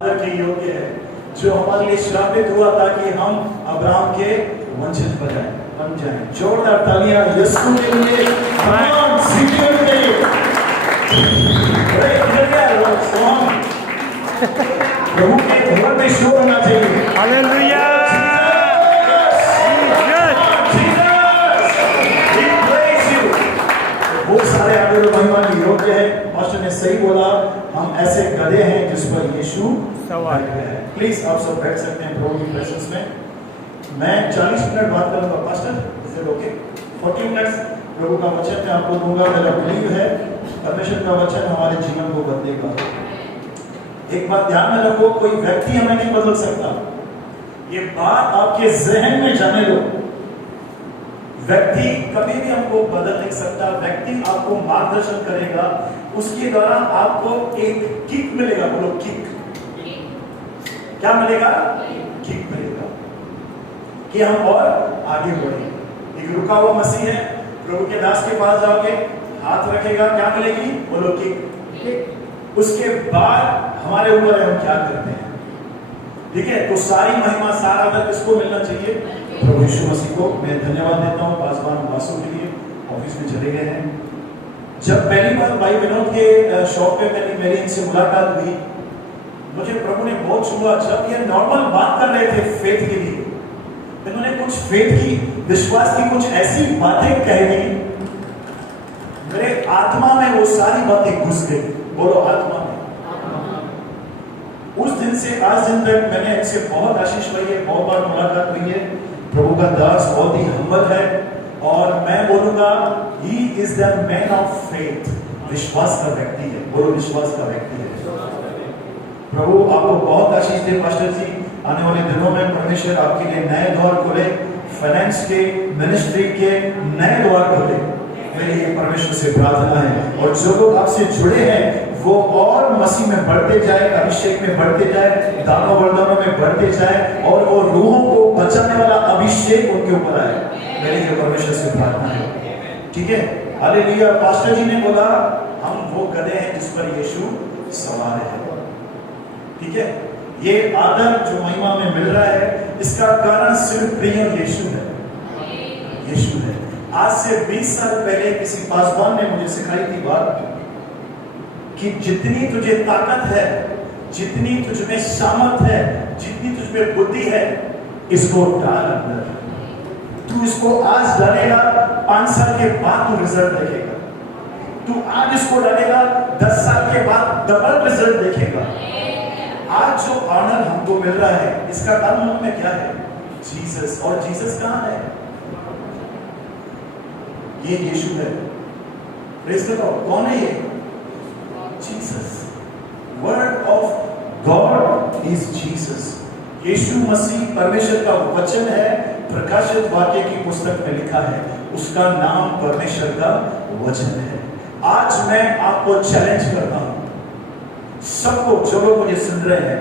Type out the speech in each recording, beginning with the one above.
के योग्य है, जो हमारे लिए श्रापित हुआ ताकि हम अब्राहम के वंशज बन जाएं। जोरदार तालियां यीशु के लिए। प्रभु के भवन में शोर होना चाहिए। हालेलुया। वो सारे आदर महिमा के योग्य है। पास्टर ने सही बोला, हम ऐसे गधे हैं जिस पर यीशु सवार है। प्लीज आप सब बैठ सकते हैं प्रभु की प्रेजेंस में। मैं 40 मिनट बात करूंगा pastor, is it okay? 40 minutes प्रभु का वचन मैं आपको दूंगा। मेरा बिलीव है परमेश्वर का वचन हमारे जीवन को बदलेगा। एक बात ध्यान में रखो, कोई व्यक्ति हमें नहीं बदल सकता। ये बात आपके जहन में जाने दो। व्यक्ति कभी भी हमको बदल नहीं सकता। व्यक्ति आपको मार्गदर्शन करेगा, उसके द्वारा आपको एक किक मिलेगा। बोलो किक। क्या मिलेगा? किक मिलेगा कि हम और आगे बढ़े। एक रुका हुआ मसीह है, प्रभु के दास के पास जाओगे, हाथ रखेगा, क्या मिलेगी? बोलो किक। उसके बाद हमारे ऊपर हम क्या करते हैं। ठीक है, तो सारी महिमा सारा आदर किसको मिलना चाहिए? प्रभु यीशु मसीह को। मैं धन्यवाद देता हूँ पासवान वासु के लिए, ऑफिस में चले गए हैं। जब पहली बार भाई विनोद के शॉप पे मेरी इनसे मुलाकात हुई, मुझे प्रभु ने बहुत छुआ। जब ये नॉर्मल बात कर रहे थे फेथ के लिए, इन्होंने कुछ फेथ की, विश्वास की कुछ ऐसी बातें कह दी, मेरे आत्मा में वो सारी बातें घुस गई। बोलो आत्मा में। उस दिन से आज दिन तक मैंने इनसे बहुत आशीष पाई है, बहुत बार मुलाकात हुई है। प्रभु का दास बहुत ही हम्बल है और मैं बोलूंगा he is the man of faith. विश्वास का व्यक्ति है। बोलो विश्वास का व्यक्ति है। प्रभु आपको बहुत आशीष दे पास्टर जी। आने वाले दिनों में परमेश्वर आपके लिए नए द्वार खोले, फाइनेंस के, मिनिस्ट्री के नए द्वार खोले। मेरी ये परमेश्वर से प्रार्थना है। और जो लोग आपसे जुड़े हैं वो और मसीह में बढ़ते जाए, अभिषेक में बढ़ते जाए, दानों वरदानों में बढ़ते जाए और वो रूहों को बचाने वाला अभिषेक उनके ऊपर आए। मेरी ये परमेश्वर से प्रार्थना है। ठीक है, हालेलुया। पास्टर जी ने बोला हम वो गधे हैं जिस पर यीशु सवार है। ठीक है, ये आदर जो महिमा में मिल रहा है, इसका कारण सिर्फ प्रिय यीशु है। यीशु है। आज से 20 साल पहले किसी पासवान ने मुझे सिखाई थी बात कि जितनी तुझे ताकत है, जितनी तुझ में सामर्थ है, जितनी तुझ में बुद्धि है, इसको डाल अंदर। तू इसको आज डालेगा, 5 साल के बाद तू रिजल्ट देखेगा। तू आज इसको डालेगा, 10 साल के बाद डबल रिजल्ट देखेगा। आज जो ऑनर हमको मिल रहा है, इसका कारण में क्या है? जीसस। और जीसस कहां है? ये यीशु है। Praise the lord. कौन है ये? Jesus. Word of God is Jesus. यीशु मसीह परमेश्वर का वचन है। प्रकाशित वाक्य की पुस्तक में लिखा है, उसका नाम परमेश्वर का वचन है। आज मैं आपको चैलेंज करता हूं, सबको, जो लोग मुझे सुन रहे हैं,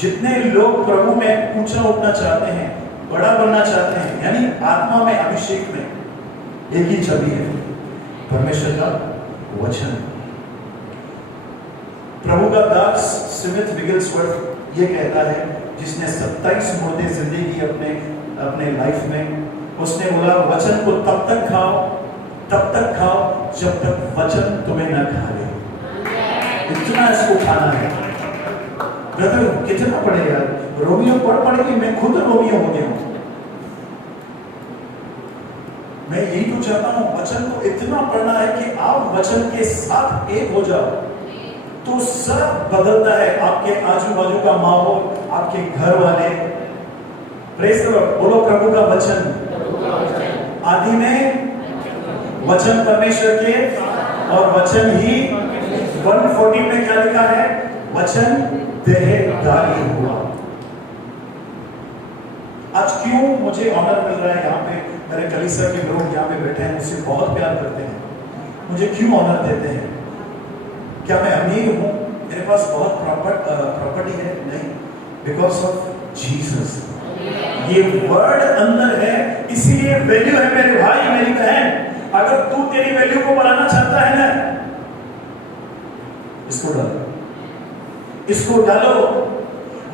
जितने लोग प्रभु में ऊंचा उठना चाहते हैं, बड़ा बनना चाहते हैं, यानी आत्मा में, अभिषेक में, एक ही छवि है, परमेश्वर का वचन। प्रभु का दास स्मिथ विगलस्वर्थ ये कहता है, जिसने 27 मुर्दे जिंदगी अपने लाइफ में, उसने बोला वचन को तब तक खाओ जब तक वचन तुम्हें न खा ले। इतना इसको खाना है। ब्रदर कितना पढ़े यार, रोमियो पढ़ के मैं खुद रोमियो हो गया हूं। मैं यही तो चाहता हूं, वचन को इतना पढ़ना है कि आप वचन के साथ एक हो जाओ, तो सब बदलता है। आपके आजू बाजू का माहौल, आपके घर वाले। Praise the Lord. बोलो प्रभु का वचन। आदि में वचन परमेश्वर के, और वचन ही 140 में क्या लिखा है? वचन देहधारी हुआ। आज क्यों मुझे ऑनर मिल रहा है? यहाँ पे मेरे कलीसिया के लोग यहाँ पे बैठे हैं, मुझसे बहुत प्यार करते हैं। मुझे क्यों ऑनर देते हैं? क्या मैं अमीर हूँ? मेरे पास बहुत प्रॉपर्टी है? नहीं, बिकॉज ऑफ जीसस। ये वर्ड अंदर है, इसीलिए वैल्यू है। मेरे भाई, मेरी बहन, अगर तू तेरी वैल्यू को बढ़ाना चाहता है ना, इसको डाल। इसको डालो।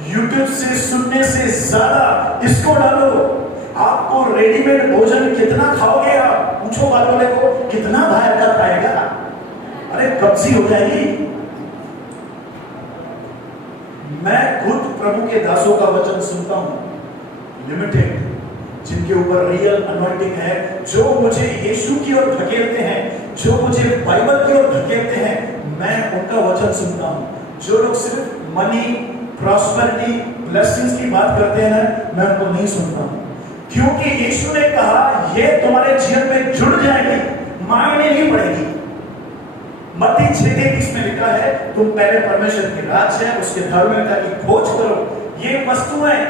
यूट्यूब से सुनने से ज्यादा इसको डालो। आपको रेडीमेड भोजन कितना खाओगे आप? पूछो वालों को, कितना बाहर का खाएगा? अरे कब्जी हो जाएगी। मैं खुद प्रभु के दासों का वचन सुनता हूं, लिमिटेड, जिनके ऊपर रियल अनॉइंटिंग है, जो मुझे यीशु की ओर धकेलते हैं, जो मुझे बाइबल की ओर धकेलते हैं, मैं उनका वचन सुनता हूं। जो लोग सिर्फ मनी, प्रॉस्पेरिटी, ब्लेसिंग्स की बात करते हैं ना, मैं उनको नहीं सुनता हूं, क्योंकि यीशु ने कहा ये तुम्हारे जीवन में जुड़ जाएगी, मायने नहीं पड़ेगी। मत्ती 6:30 में लिखा है, तुम पहले परमेश्वर के राज्य है, उसके धार्मिकता की खोज करो। ये वस्तुएं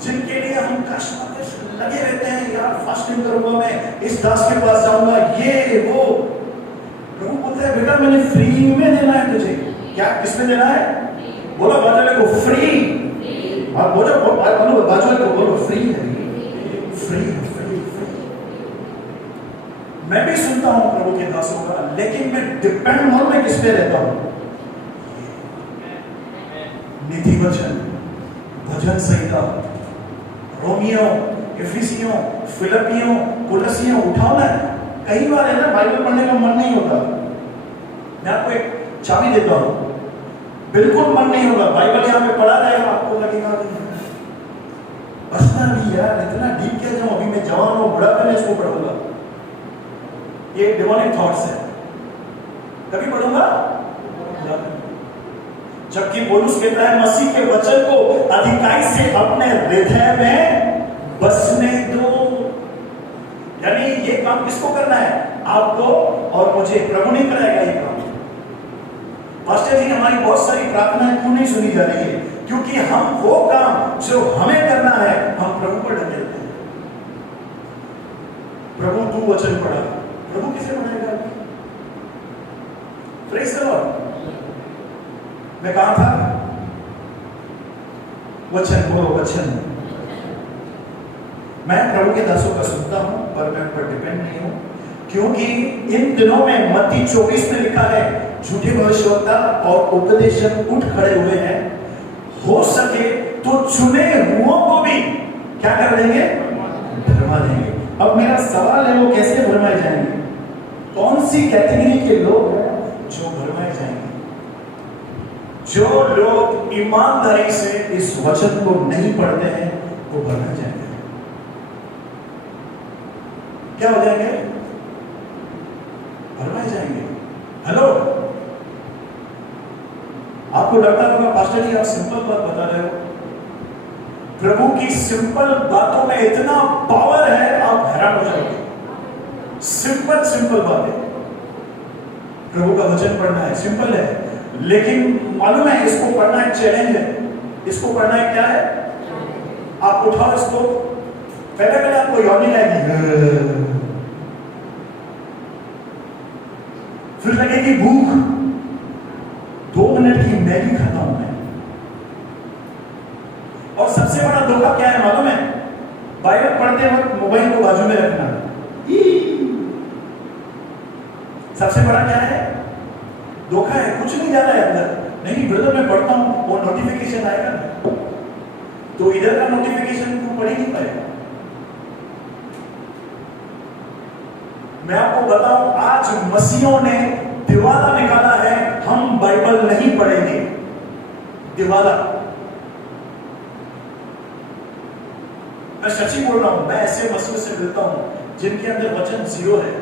जिनके लिए हम कष्ट लगे रहते हैं, यार फास्टिंग करूंगा, मैं इस दास के पास जाऊंगा, ये वो। प्रभु बोलता है बेटा मैंने फ्री में देना है तुझे। क्या किसमें देना है? बोलो बाजू वाले को फ्री। और बोलो बाजू वाले को बोलो फ्री है, फ्री है, फ्री। मैं भी सुनता हूं प्रभु के दासों का, लेकिन मैं डिपेंड में किस पे रहता हूं? नीति वचन, भजन संहिता, रोमियो, एफिसियों, फिलिपियों, कुलसियों उठाओ ना। कई बार है ना बाइबल पढ़ने का मन नहीं होता। मैं आपको एक चाबी देता हूं, बिल्कुल मन नहीं होगा, बाइबल यहां पे पढ़ा जाएगा, आपको लगेगा बसना नहीं यार, इतना डीप क्या जाऊं, अभी मैं जवान हूं, बुढ़ापे में इसको पढ़ूंगा। ये डिमोनिक थॉट्स है, कभी पढ़ूंगा। जबकि पौलुस कहता है मसीह के वचन को अधिकाई से अपने हृदय में बसने दो। यानी ये काम किसको करना है? आपको और मुझे। प्रभु नहीं कराएगा ये काम। पास्टर जी हमारी बहुत सारी प्रार्थनाएं क्यों नहीं सुनी जा रही है? क्योंकि हम वो काम जो हमें करना है हम प्रभु पर ढकेलते हैं। प्रभु तू वचन पढ़ा, प्रभु किसे पढ़ाएगा? Praise the Lord. मैं कहा था? वचन बोलो, वचन। मैं प्रभु के दासों का सुनता हूं, पर मैं उन पर डिपेंड नहीं हूं, क्योंकि इन दिनों में मत्ती 24 में लिखा है झूठे भविष्यवक्ता और उपदेशक उठ खड़े हुए हैं, हो सके तो चुने हुओं को भी क्या कर देंगे? भरमा देंगे। अब मेरा सवाल है वो कैसे भरमाए जाएंगे? कौन सी कैटेगरी के लोग हैं जो भरमाए जाएंगे? जो लोग ईमानदारी से इस वचन को नहीं पढ़ते हैं वो भरमाए जाएंगे। क्या हो जाएंगे? भरमाए जाएंगे। हेलो, आपको लगता होगा पास्टर जी आप सिंपल बात बता रहे हो। प्रभु की सिंपल बातों में इतना पावर है, आप हैरान हो जाओगे। सिंपल सिंपल बात है। प्रभु का वचन पढ़ना है, सिंपल है, लेकिन मालूम है इसको पढ़ना एक चैलेंज है। इसको पढ़ना है क्या है? आप उठाओ इसको, पहले आपको यौनी आएगी, फिर लगेगी भूख, 2 मिनट की मैगी खाता हूं मैं। और सबसे बड़ा धोखा क्या है मालूम है? बाइबल पढ़ते वक्त मोबाइल को बाजू में रखना। सबसे बड़ा क्या है? धोखा है, कुछ नहीं जा रहा है अंदर। नहीं ब्रदर मैं पढ़ता हूं, वो नोटिफिकेशन आएगा तो इधर का नोटिफिकेशन तू पढ़ ही नहीं पाएगा। मैं आपको बताऊं, आज मसीहों ने दिवाला निकाला है, हम बाइबल नहीं पढ़ेंगे। दिवाला, मैं सच्ची बोल रहा हूं। मैं ऐसे मसीहों से मिलता हूं जिनके अंदर वचन 0 है,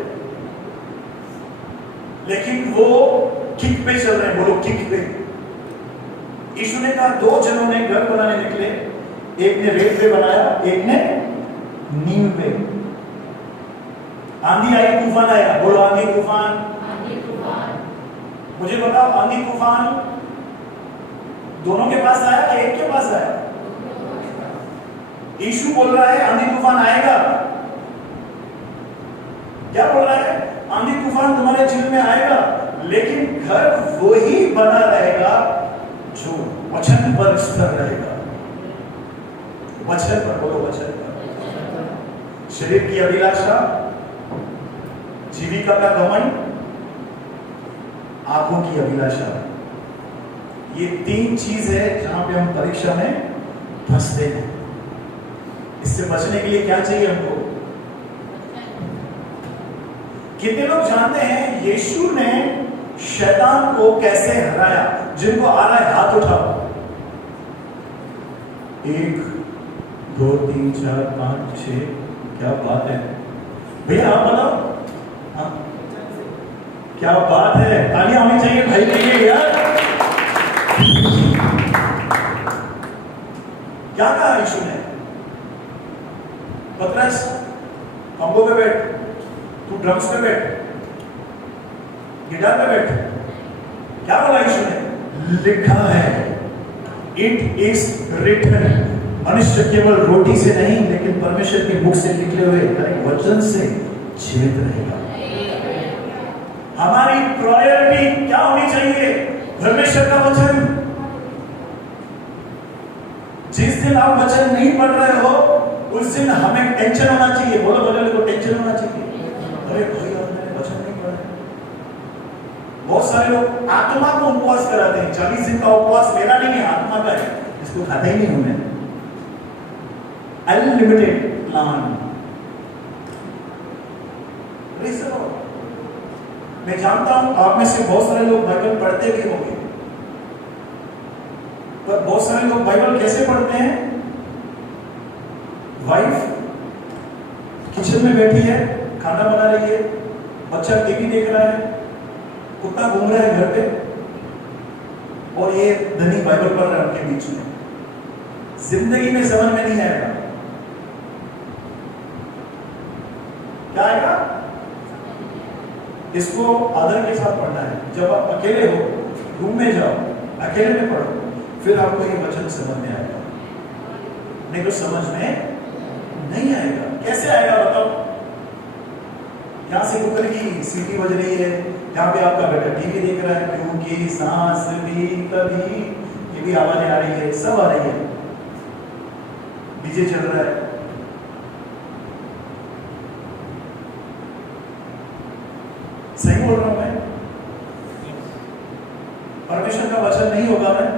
लेकिन वो किक पे चल रहे हैं। बोलो किक पे। यीशु ने कहा 2 जनों ने घर बनाने निकले, एक ने रेत पे बनाया, एक ने नींव पे। आंधी आई, तूफान आया। बोलो आंधी तूफान। मुझे बताओ आंधी तूफान दोनों के पास आया कि एक के पास आया? यीशु बोल रहा है आंधी तूफान आएगा। क्या बोल रहा है? आंधी तूफान तुम्हारे जीवन में आएगा, लेकिन घर वही बना रहेगा जो वचन पर स्थिर रहेगा। वचन पर, बोलो वचन पर। शरीर की अभिलाषा, जीविका का घमंड, आंखों की अभिलाषा, ये 3 चीज है जहां पे हम परीक्षा में फंसते हैं। इससे बचने के लिए क्या चाहिए हमको? कितने लोग जानते हैं यीशु ने शैतान को कैसे हराया? जिनको आ रहा है हाथ उठाओ। 1 2 3 4 5 6। क्या बात है भैया, आप बताओ। हाँ, क्या बात है, तालियां होनी चाहिए भाई के लिए यार। क्या कहा यीशु ने? पतरस कंबो पे बैठ, तू ड्रम्स पे बैठ, गिटार पे बैठ। क्या बोला यीशु ने? लिखा है, इट इज रिटन। मनुष्य केवल रोटी से नहीं लेकिन परमेश्वर के मुख से निकले हुए वचन से जीवित रहेगा। हमारी प्रायोरिटी क्या होनी चाहिए? परमेश्वर का वचन। जिस दिन आप वचन नहीं पढ़ रहे हो उस दिन हमें टेंशन होना चाहिए। बोलो बगल को, टेंशन होना चाहिए। अरे भाई हमने वचन नहीं पढ़ा। बहुत सारे लोग आत्मा को उपवास कराते हैं। 40 दिन का उपवास मेरा नहीं है, आत्मा का है। इसको खाता ही नहीं हूं मैं। Unlimited plan. मैं जानता हूं आप में से बहुत सारे लोग बाइबल पढ़ते भी होंगे, पर बहुत सारे लोग बाइबल कैसे पढ़ते हैं? वाइफ किचन में बैठी है, खाना बना रही है, बच्चा टीवी देख रहा है, कुत्ता घूम रहा है घर पे, और ये धनी बाइबल पढ़ रहा है उनके बीच में। जिंदगी में समझ में नहीं आएगा। क्या आएगा? इसको आदर के साथ पढ़ना है। जब आप अकेले हो, रूम में जाओ, अकेले में पढ़ो, फिर आपको ये वचन समझ में आएगा। नहीं तो समझ में नहीं आएगा। कैसे आएगा बताओ? यहां से कुकर की सीटी बज रही है, यहाँ पे आपका बेटा टीवी देख रहा है, क्योंकि सांस भी कभी, ये भी आवाजें आ रही है, सब आ रही है, डीजे चल रहा है। सही बोल रहा हूं मैं? परमेश्वर का वचन नहीं होगा मैं,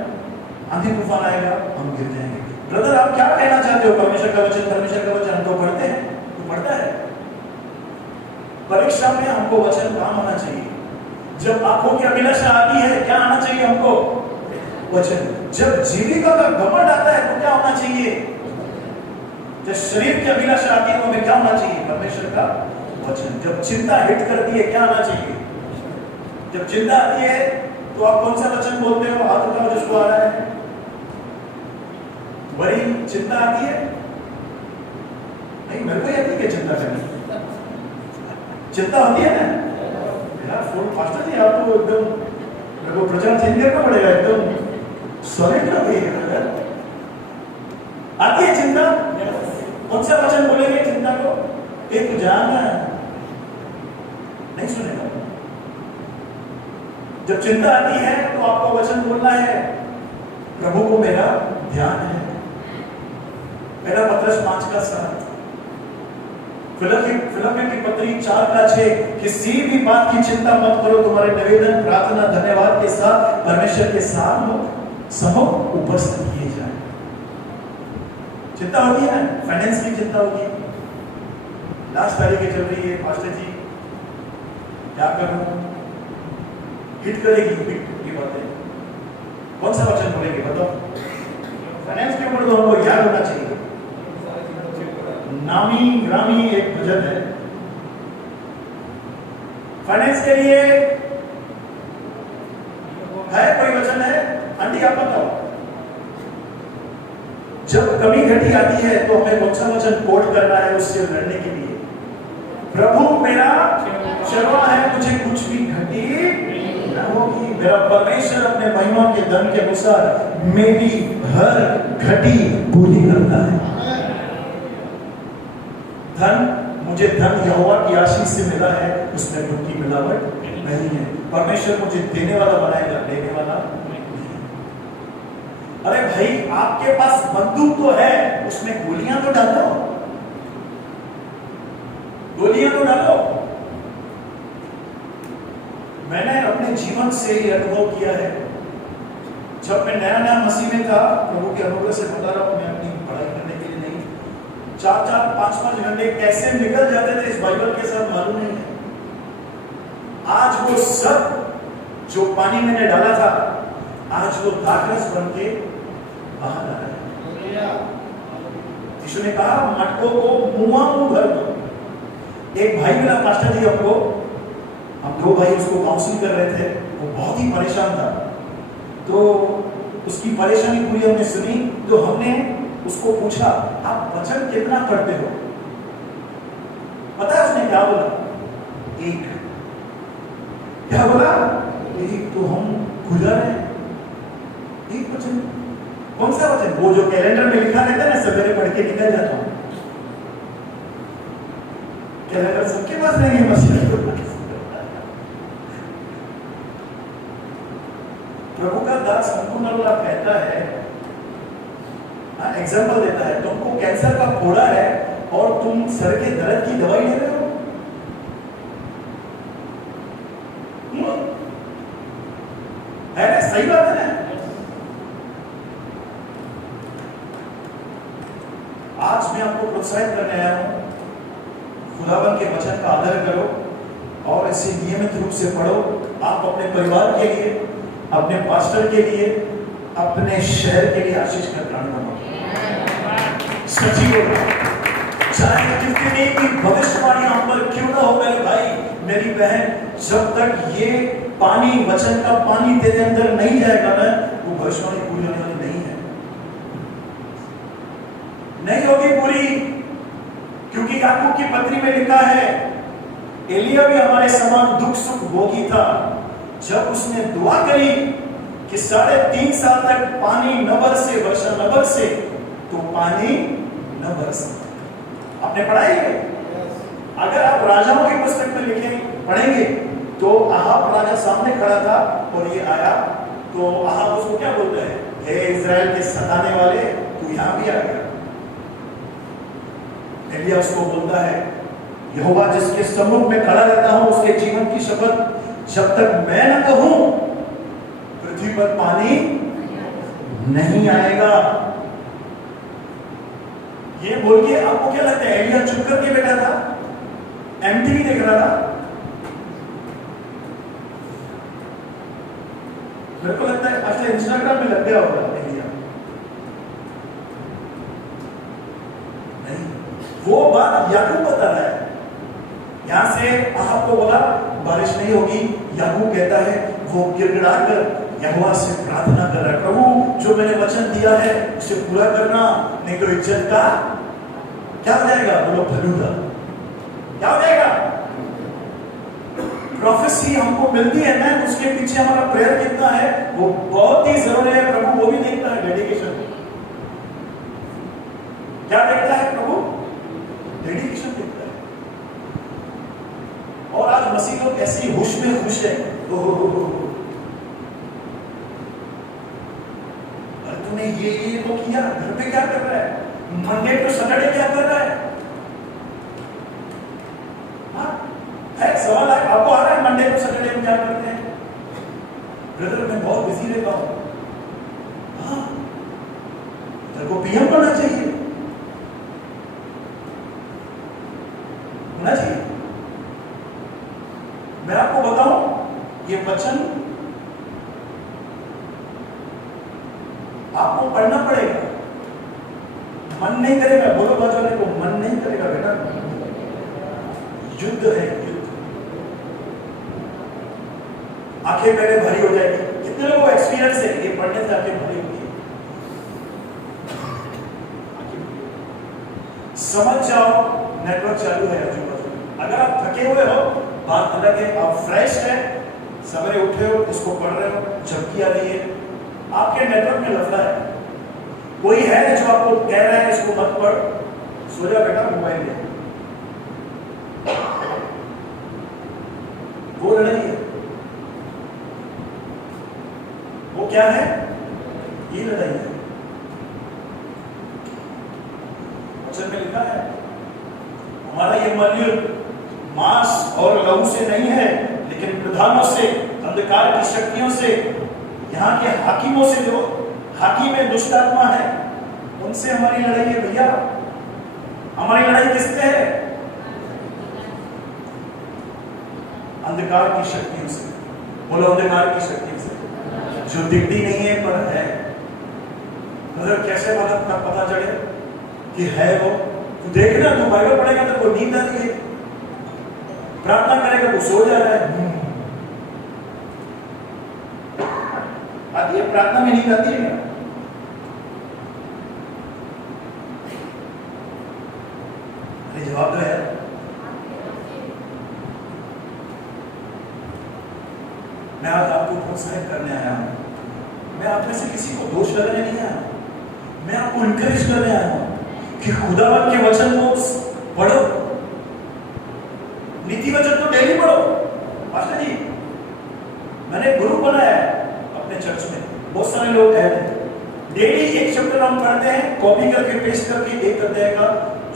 आंधी तूफान आएगा, हम गिर जाएंगे। ब्रदर आप क्या कहना चाहते हो? परमेश्वर का वचन, परमेश्वर का वचन हम तो पढ़ते हैं, तो पढ़ता है। परीक्षा में हमको वचन काम होना चाहिए। जब आंखों की अभिलाषा आती है, क्या आना चाहिए हमको? वचन। जब जीविका का घमंड आता है तो क्या होना चाहिए? जब शरीर की अभिलाषा आती है तो हमें क्या होना चाहिए? परमेश्वर का वचन। जब चिंता हिट करती है क्या आना चाहिए? जब चिंता आती है तो आप कौन सा वचन बोलते हो? हाथ उठाओ जिसको आ रहा है। बड़ी चिंता आती है? नहीं, मेरे को आती है चिंता करनी। चिंता होती है ना यार। फोन फास्टर जी, आप तो एकदम मेरे को प्रचार चेंज करना पड़ेगा, एकदम सॉलिड ना होइए। आती है चिंता? कौन सा वचन बोलेंगे चिंता को? एक जाना नहीं सुनेगा। जब चिंता आती है तो आपको वचन बोलना है, प्रभु को मेरा ध्यान है। पहला पत्रस 5:7, फिलिप्पियों की पत्री 4:6, किसी भी बात की चिंता मत करो, तुम्हारे निवेदन प्रार्थना धन्यवाद के साथ परमेश्वर के सम्मुख उपस्थित किए जाए। चिंता होती है ना, फाइनेंस की चिंता होती है, लास्ट तारीखें चल रही है, पास्टर जी क्या करूं? हिट करेगी, हिट की बातें। कौन सा वचन बोलेंगे बताओ? फाइनेंस के ऊपर तो हमको याद होना चाहिए। नामी ग्रामी एक भजन है फाइनेंस के लिए। है कोई वचन है? आंटी आप बताओ। जब कमी घटी आती है तो हमें कौन सा वचन कोट करना है उससे लड़ने के लिए? प्रभु मेरा शर्मा है, मुझे कुछ भी घटी न होगी। मेरा परमेश्वर अपने महिमा के धन के अनुसार मेरी हर घटी पूरी करता है। धन, मुझे धन यहोवा की आशीष से मिला है, उसमें खुद की मिलावट नहीं है। परमेश्वर मुझे देने वाला बनाएगा, लेने वाला नहीं। अरे भाई आपके पास बंदूक तो है, उसमें गोलियां तो डालो, गोलियां तो डालो। मैंने अपने जीवन से ये अनुभव किया है, जब मैं नया नया मसीह में था, प्रभु के अनुग्रह से बता रहा हूँ, मैं अपनी पढ़ाई करने के लिए नहीं, 4-4, 5-5 घंटे कैसे निकल जाते थे इस बाइबल के साथ मालूम नहीं है। आज वो सब जो पानी मैंने डाला था, आज वो दाखरस बन के बाहर आ रहा है। यीशु ने कहा मटकों को मुंह भर दो। एक भाई मिला पास्टर जी हमको, हम 2 भाई उसको काउंसिल कर रहे थे, वो बहुत ही परेशान था, तो उसकी परेशानी पूरी हमने सुनी, तो हमने उसको पूछा आप वचन कितना पढ़ते हो? पता है उसने क्या बोला? 1। क्या बोला? 1। तो हम खुला रहे, 1 वचन। कौन सा वचन? वो जो कैलेंडर में लिखा रहता है ना, सवेरे पढ़ के निकल जाता हूं। कैलेंडर सबके पास नहीं है, मशीन। प्रभु का दास हमको कहता है, एग्जाम्पल देता है, तुमको कैंसर का फोड़ा है और तुम सर के दर्द की दवाई ले रहे हो। है ना? सही बात है ना? आज मैं आपको प्रोत्साहित करने आया हूं, खुदावन के वचन का आदर करो और इसे नियमित रूप से पढ़ो। आप अपने परिवार के लिए, अपने पास्टर के लिए, अपने शहर के लिए आशीष का कारण बनो। सजीव चाहे कितनी भी भविष्यवाणी हम पर क्यों ना हो, मेरे भाई मेरी बहन, जब तक ये पानी, वचन का पानी तेरे अंदर नहीं जाएगा ना, वो भविष्यवाणी पूरी होने वाली नहीं है, नहीं होगी पूरी। क्योंकि याकूब की पत्री में लिखा है, एलिया भी हमारे समान दुख सुख भोगी था। जब उसने दुआ करी कि 3.5 साल तक पानी न बरसे, वर्षा न बरसे, तो पानी न बरसा। आपने पढ़ाई है? अगर आप राजाओं की पुस्तक में लिखे पढ़ेंगे तो अहाब राजा सामने खड़ा था और ये आया, तो अहाब उसको क्या बोलता है? हे इज़राइल के सताने वाले, तू यहां भी आ गया। एलिया उसको बोलता है, यहोवा जिसके सम्मुख में खड़ा रहता हूं, उसके जीवन की शपथ, जब तक मैं न कहूं पृथ्वी पर पानी नहीं आएगा। ये बोल के आपको क्या लगता है एलिया चुप करके बैठा था, एमटीवी देख रहा था? मेरे को लगता है अच्छा इंस्टाग्राम में लग गया होगा एलिया। नहीं, वो बात याकूब बता रहा है। यहां से अहाब को बोला बारिश नहीं होगी, याकूब कहता है वो गिड़गिड़ा कर यहोवा से प्रार्थना कर रहा है, प्रभु जो मैंने वचन दिया है उसे पूरा करना, नहीं तो इज्जत का क्या हो जाएगा? बोलो फलूदा, क्या हो जाएगा? प्रोफेसी हमको मिलती है ना, उसके पीछे हमारा प्रेयर कितना है वो बहुत ही जरूरी है। प्रभु वो भी देखता है डेडिकेशन। क्या देखता है प्रभु? डेडिकेशन देखता है। और आज मसीह लोग ऐसी हुश में खुश है, तूने ये तो किया, घर पे क्या कर रहा है? मंडे टू सैटरडे क्या कर रहा है? है सवाल है आपको आ रहा है, मंडे टू सैटरडे में क्या करते हैं? ब्रदर मैं बहुत बिजी रहता हूं। हाँ, तेरे को पीएम करना चाहिए, होना चाहिए। मैं आपको बताऊं, ये वचन आपको पढ़ना पड़ेगा। मन नहीं करेगा, बोलो बाजू वाले को, मन नहीं करेगा बेटा। युद्ध है, युद्ध। आंखें पहले भरी हो जाएगी। कितने लोगों को एक्सपीरियंस है ये पढ़ने से आंखें भरी होगी? समझ जाओ, नेटवर्क चालू है आजू बाजू। अगर आप थके हुए हो बात अलग है, आप फ्रेश है, सवेरे उठे हो, इसको पढ़ रहे हो, झपकी आ रही है, आपके नेटवर्क में लफड़ा है। कोई है जो आपको कह रहा है इसको मत पढ़, सो जा बेटा, मोबाइल ले। वो लड़ाई है, वो क्या है? ये लड़ाई है। वचन में लिखा है हमारा ये मलयुद्ध मांस और लहू से नहीं है, लेकिन प्रधानों से, अंधकार की शक्तियों से, यहाँ के हाकिमों से, जो हाकिम में दुष्ट आत्मा है, उनसे हमारी लड़ाई है भैया। हमारी लड़ाई किससे है? अंधकार की शक्तियों से। बोलो अंधकार की शक्तियों से, जो दिखती नहीं है पर है। मतलब कैसे पता चले कि है वो? तू देखना, तू बाइबल पढ़ेगा तो कोई नींद आती है, प्रार्थना करेगा तो सो जा रहा है। आती है प्रार्थना में नींद आती है क्या? अरे जवाब दो यार। मैं आज आपको प्रोत्साहित करने आया हूं। मैं आप में से किसी को दोष लगाने नहीं आया, मैं आपको इंकरेज करने आया हूं कि खुदावंत के वचन को पढ़ो। नीति वचन तो डेली पढ़ो। पास्टर जी, मैंने गुरु बनाया है अपने चर्च में, बहुत सारे लोग ऐड हैं। डेली एक चैप्टर हम पढ़ते हैं, कॉपी करके पेस्ट करके एक अध्याय का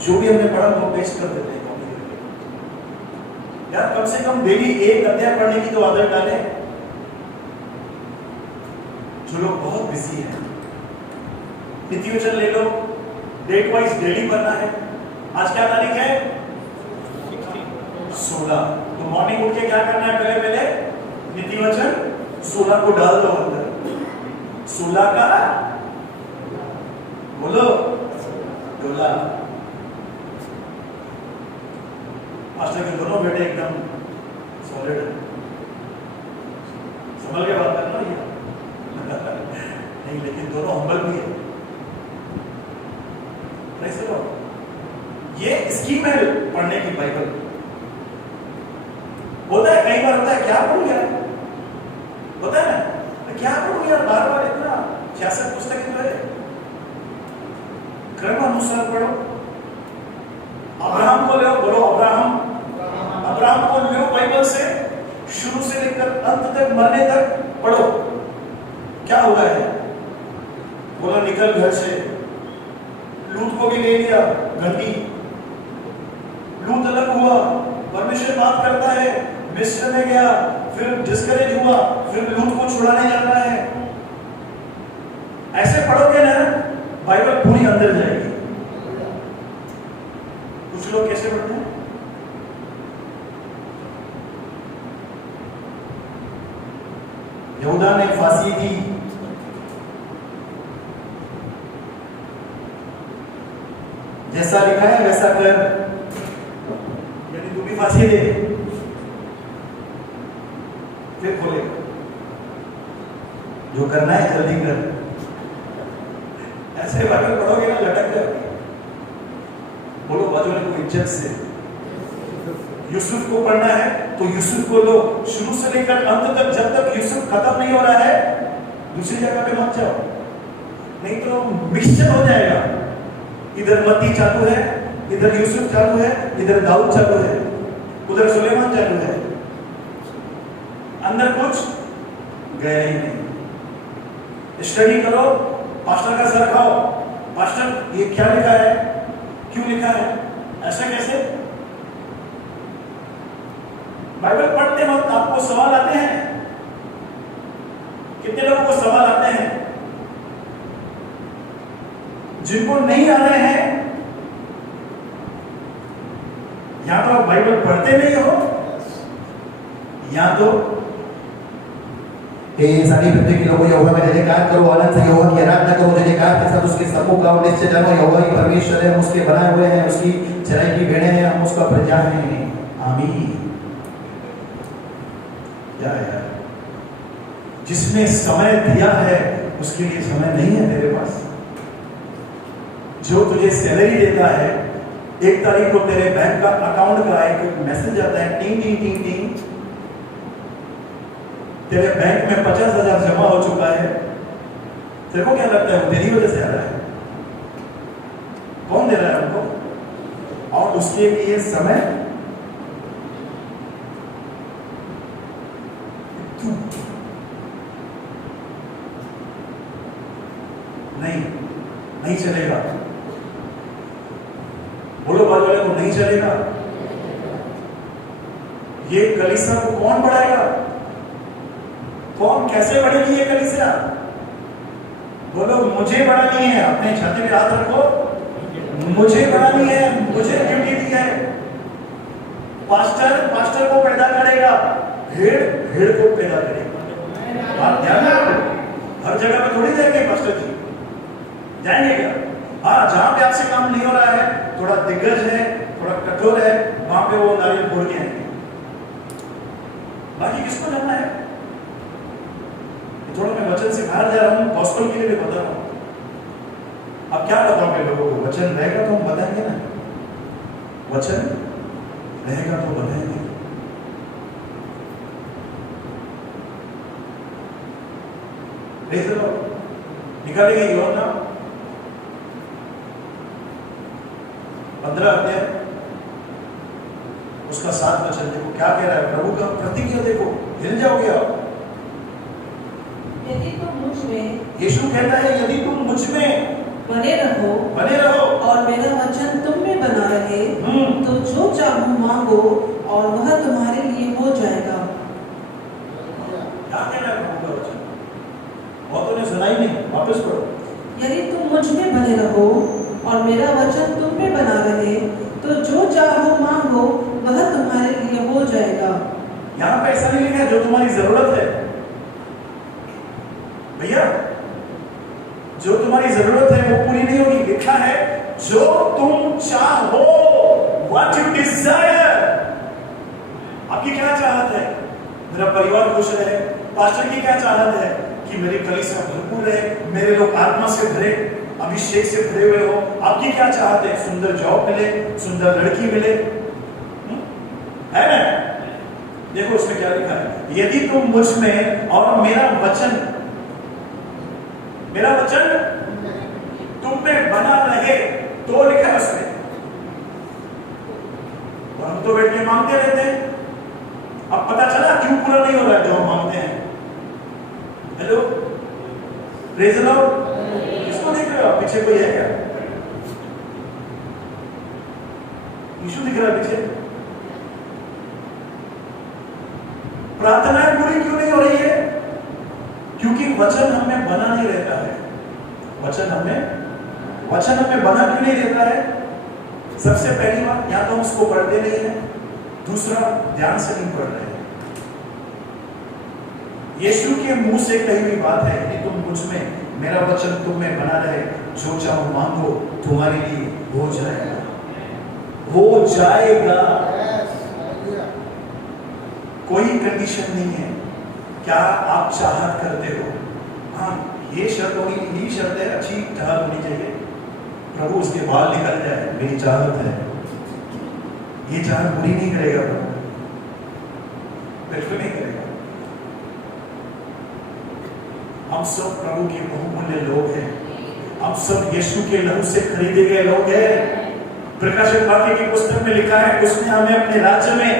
जो भी हमने पढ़ा वो पेस्ट कर देते हैं कॉपी करके। यार कम से कम डेली एक अध्याय पढ़ने की तो आदत डालें। जो लोग बहुत बिजी हैं, नीति वचन ले लो, डेट वाइज डेली पढ़ना है। आज क्या तारीख है? 16। तो मॉर्निंग उठ के क्या करना है? पहले नीति वचन 16 को डाल दो अंदर। 16 का बोलो डोला। मास्टर के दोनों बेटे एकदम सॉलिड है, संभल के बात करना ये नहीं, लेकिन दोनों हम्बल भी है। ये स्कीम है पढ़ने की बाइबल। होता है कई बार, होता है क्या पढ़ूं यार, होता है ना, क्या पढ़ूं यार, बार बार इतना 66 पुस्तकें तो है। क्रम अनुसार पढ़ो। अब्राहम को लो, बोलो अब्राहम। अब्राहम को लो बाइबल से, शुरू से लेकर अंत तक, मरने तक पढ़ो। क्या हुआ है? बोला निकल घर से। लूत को भी ले लिया घंटी। लूत अलग हुआ, परमेश्वर बात करता है, मिस्र में गया, फिर डिस्करेज हुआ, फिर लूत को छुड़ाने जाता है। ऐसे पढ़ोगे ना, बाइबल पूरी अंदर जाएगी। कुछ लोग कैसे पढ़ते हैं? यहूदा ने फांसी दी, जैसा लिखा है वैसा कर, यानी तू भी फांसी दे। फिर खोलेगा, जो करना है जल्दी कर। ऐसे बाइबल पढ़ोगे ना, लटक जाओगे। बोलो बाजू वाले को इज्जत से। यूसुफ को पढ़ना है तो यूसुफ को लो, शुरू से लेकर अंत तक। जब तक यूसुफ खत्म नहीं हो रहा है, दूसरी जगह पे मत जाओ, नहीं तो मिक्सचर हो जाएगा। इधर मत्ती चालू है, इधर यूसुफ चालू है, इधर दाऊद चालू है, उधर सुलेमान चालू है, अंदर कुछ गया ही नहीं। स्टडी करो, पास्टर का सर खाओ, पास्टर ये क्या लिखा है, क्यों लिखा है, ऐसा कैसे? बाइबल पढ़ते वक्त आपको सवाल आते हैं? कितने लोगों को सवाल आते हैं? जिनको नहीं आ रहे हैं, या तो आप बाइबल पढ़ते नहीं हो, या तो सारी पृथ्वी के लोगों यहोवा का जयकार करो, आनंद से यहोवा की आराधना करो, जयकार के साथ उसके सम्मुख आओ, निश्चय जानो यहोवा ही परमेश्वर है, हम उसके बनाए हुए हैं, उसकी चराई की भेड़ें हैं, हम उसका प्रजा हैं। आमीन। यार जिसने समय दिया है उसके लिए समय नहीं है तेरे पास। जो तुझे सैलरी देता है, 1 तारीख को तेरे बैंक का अकाउंट का एक मैसेज आता है, टिंग टिंग टिंग टिंग, तेरे बैंक में 50,000 जमा हो चुका है। तेरे को क्या लगता है वो तेरी वजह से आ रहा है? कौन दे रहा है हमको? और उसके लिए समय नहीं चलेगा। बोलो बात वाले को नहीं चलेगा। ये कलीसिया को कौन बढ़ाएगा? कौन कैसे बढ़ेगी ये कलीसिया? बोलो मुझे बढ़ानी है। अपने छाती पे हाथ रखो, मुझे बढ़ानी है, मुझे ड्यूटी दी है। पास्टर को पैदा करेगा, भेड़ को पैदा करेगा। आप ध्यान रखो, हर जगह पे थोड़ी जाएंगे पास्टर जी, जाएंगे क्या? हाँ, जहां पे आपसे काम नहीं हो रहा है, थोड़ा दिग्गज है, थोड़ा कठोर है, वहां पे वो नारियल फोड़ के आएंगे। बाकी किसको जाना है? थोड़ा मैं वचन से बाहर जा रहा हूँ, गॉस्पेल के लिए भी बता रहा हूँ। अब क्या बताओगे लोगों को? वचन रहेगा तो हम बताएंगे ना, वचन रहेगा तो बताएंगे। निकालेंगे यूहन्ना 15 अध्याय, उसका 7 वचन देखो क्या कह रहा है। प्रभु का प्रतिज्ञा देखो, हिल जाओगे आप। यदि तुम मुझ में, यीशु कहता है यदि तुम मुझ में बने रहो और मेरा वचन तुम में बना रहे, तो जो चाहो मांगो और वह तुम्हारे लिए हो जाएगा। क्या कह रहा है प्रभु का वचन? बहुतों ने सुना ही नहीं, वापस पढ़ो। यदि तुम मुझ में बने रहो और मेरा वचन तुम में बना रहे, तो जो चाहो मांगो वह तुम्हारे लिए हो जाएगा। यहाँ पे ऐसा नहीं लिखा है जो तुम्हारी जरूरत है भैया, जो तुम्हारी जरूरत है वो पूरी नहीं होगी। लिखा है जो तुम चाहो, व्हाट यू डिजायर। आपकी क्या चाहत है? मेरा परिवार खुश रहे। पास्टर की क्या चाहत है? कि मेरी कलीसिया भरपूर रहे, मेरे लोग आत्मा से भरे, अभिषेक से भरे हुए हो। आपकी क्या चाहत है? सुंदर जॉब मिले, सुंदर लड़की मिले, है ना? देखो उसमें क्या लिखा है, यदि तुम मुझ में और मेरा वचन तुम में बना रहे, तो लिखा है उसमें। और हम तो बैठ के मांगते रहते हैं। अब पता चला क्यों पूरा नहीं हो रहा है जो हम मांगते हैं। Hello, praise the Lord. किसको देख रहे हो आप? पीछे कोई है क्या? यीशु दिख रहा है पीछे। प्रार्थनाएं पूरी क्यों नहीं हो रही है? क्योंकि वचन हमें बना नहीं रहता है। वचन हमें बना क्यों नहीं रहता है? सबसे पहली बात, या तो हम उसको पढ़ते नहीं है, दूसरा ध्यान से नहीं पढ़ रहे हैं। यीशु के मुंह से कही हुई बात है कि तुम मुझ में, मेरा वचन तुम में बना रहे, जो चाहो मांगो तुम्हारे लिए हो जाएगा, हो जाएगा। कोई कंडीशन नहीं है। क्या आप चाहत करते हो? हाँ, ये शर्त होगी, यही शर्त है, अच्छी चाहत होनी चाहिए। प्रभु उसके बाल निकल जाए, मेरी चाहत है, ये चाहत पूरी नहीं करेगा प्रभु, बिल्कुल नहीं करेगा। हम सब प्रभु के बहुमूल्य लोग हैं। हम सब यीशु के लहू से खरीदे गए लोग हैं। प्रकाशित वाक्य की पुस्तक में लिखा है, उसने हमें अपने राज्य में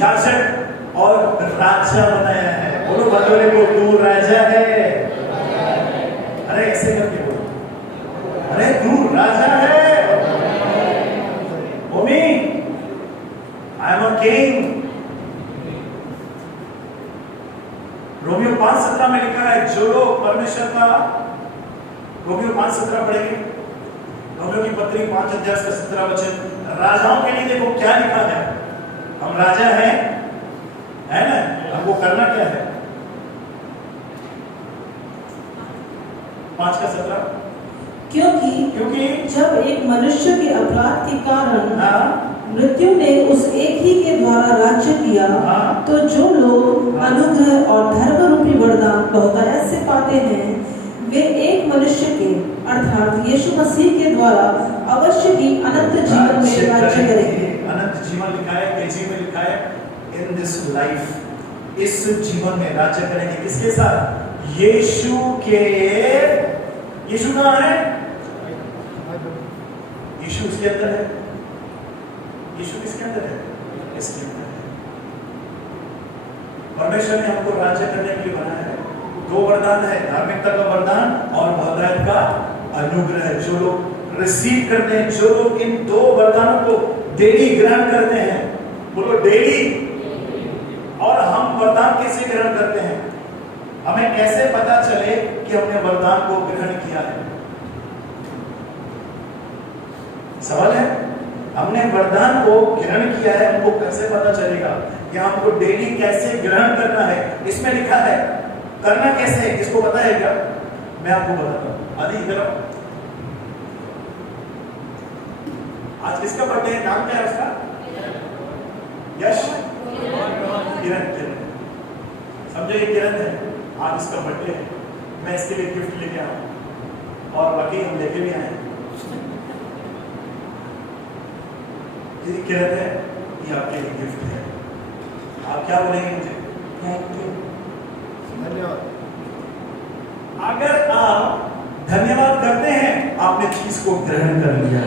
याजक और राजा बनाया है। बोलो बतौरे को, तू राजा है। अरे ऐसे करके बोलो, अरे तू राजा है। Omi, I am a king. रोमियो 5:17 में लिखा है, जो लोग परमेश्वर का, रोमियो 5:17 पढ़ेंगे, रोमियो की पत्री 5 अध्याय का 17 वचन। राजाओं के लिए देखो क्या लिखा है, हम राजा हैं, है ना? हमको करना क्या है? 5 का 17। क्योंकि जब एक मनुष्य के अपराध के कारण मृत्यु ने उस एक ही के द्वारा राज्य किया, तो जो लोग अनुग्रह और धर्म रूपी वरदान बहुतायत से पाते हैं, वे एक मनुष्य के अर्थात यीशु मसीह के द्वारा अवश्य ही अनंत जीवन में राज्य करेंगे। अनंत जीवन लिखा है, कैसे में लिखा है? इन दिस लाइफ, इस जीवन में राज्य करेंगे। किसके साथ? यीशु के। यीशु कहाँ है? यीशु उसके अंदर है। यीशु किसके अंदर है? इसके अंदर है। परमेश्वर ने हमको राज्य करने के लिए बनाया है। 2 वरदान है, धार्मिकता का वरदान और बहुतायत का अनुग्रह। जो लोग रिसीव करते हैं, जो लोग इन 2 वरदानों को डेली ग्रहण करते हैं, बोलो डेली। और हम वरदान कैसे ग्रहण करते हैं? हमें कैसे पता चले कि हमने वरदान को ग्रहण किया है? सवाल है, हमने वरदान को ग्रहण किया है, हमको कैसे पता चलेगा? या हमको डेली कैसे ग्रहण करना है? इसमें लिखा है, करना कैसे है? किसको पता है क्या? मैं आपको बताता हूं। आदि इधर आओ। आज किसका बर्थडे है? नाम क्या है उसका? यश? किरण। किरण, समझो ये किरण है, आज इसका बर्थडे है। मैं इसके लिए गिफ्ट लेके आया और बाकी हम लेके भी आए। ये किरण है, ये आपके लिए गिफ्ट है। आप क्या बोलेंगे मुझे? थैंक यू, धन्यवाद। अगर आप धन्यवाद करते हैं, आपने चीज को ग्रहण कर लिया।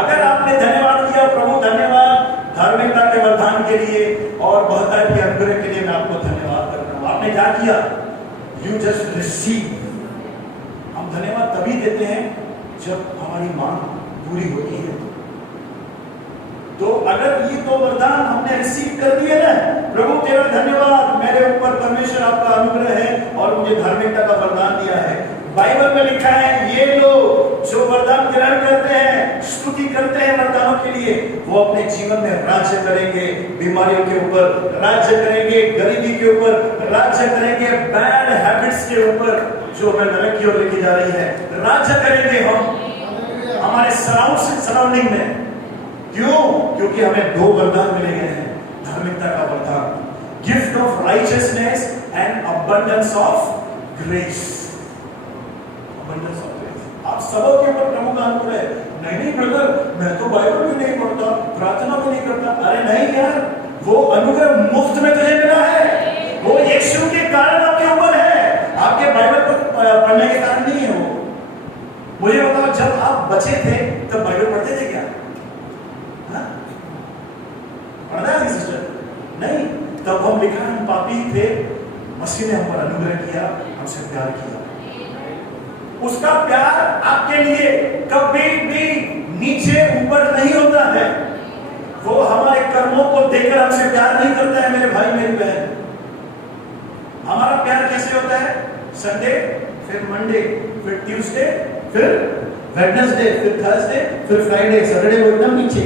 अगर आपने धन्यवाद किया, प्रभु धन्यवाद धार्मिकता के वरदान के लिए और बहुतायत के अनुग्रह के लिए, मैं आपको धन्यवाद करता हूं। आपने क्या किया? You just receive. हम धन्यवाद तभी देते हैं जब हमारी मांग पूरी होती है। तो अगर ये तो वरदान हमने रिसीव कर दिए ना, प्रभु तेरा धन्यवाद, मेरे ऊपर परमेश्वर आपका अनुग्रह है और मुझे धार्मिकता का वरदान दिया है। बाइबल में लिखा है, ये लोग जो वरदान ग्रहण करते हैं, स्तुति करते हैं वरदानों के लिए, वो अपने जीवन में राज्य करेंगे। बीमारियों के ऊपर राज्य करेंगे, गरीबी के ऊपर राज्य करेंगे, बैड हैबिट्स के ऊपर जो हमें नरक की ओर लेके जा रही है, राज्य करेंगे हम हमारे सराउंडिंग में। क्यों? क्योंकि हमें दो वरदान मिले गए हैं। धार्मिकता का वरदान, gift of righteousness and abundance of grace. Abundance of grace. आप सबों के ऊपर प्रभु का अनुग्रह है। नहीं ब्रदर, मैं तो बाइबल भी नहीं पढ़ता, प्रार्थना भी नहीं करता। अरे नहीं यार, वो अनुग्रह मुफ्त में तुझे मिला है। वो यीशु के कारण आपके ऊपर है, आपके बाइबल पढ़ने के कारण नहीं है। वो मुझे बताओ, जब आप बचे थे तब बाइबल पढ़ते थे क्या? पढ़ना है सिस्टर? नहीं। तब हम लिखा, हम पापी थे, मसीह ने हम पर अनुग्रह किया, हमसे प्यार किया। उसका प्यार आपके लिए कभी भी नीचे ऊपर नहीं होता है। वो हमारे कर्मों को देखकर हमसे प्यार नहीं करता है मेरे भाई मेरी बहन। हमारा प्यार कैसे होता है? संडे, फिर मंडे, फिर ट्यूसडे, फिर वेडनेसडे, फिर थर्सडे, फिर फ्राइडे, सैटरडे वो एकदम नीचे।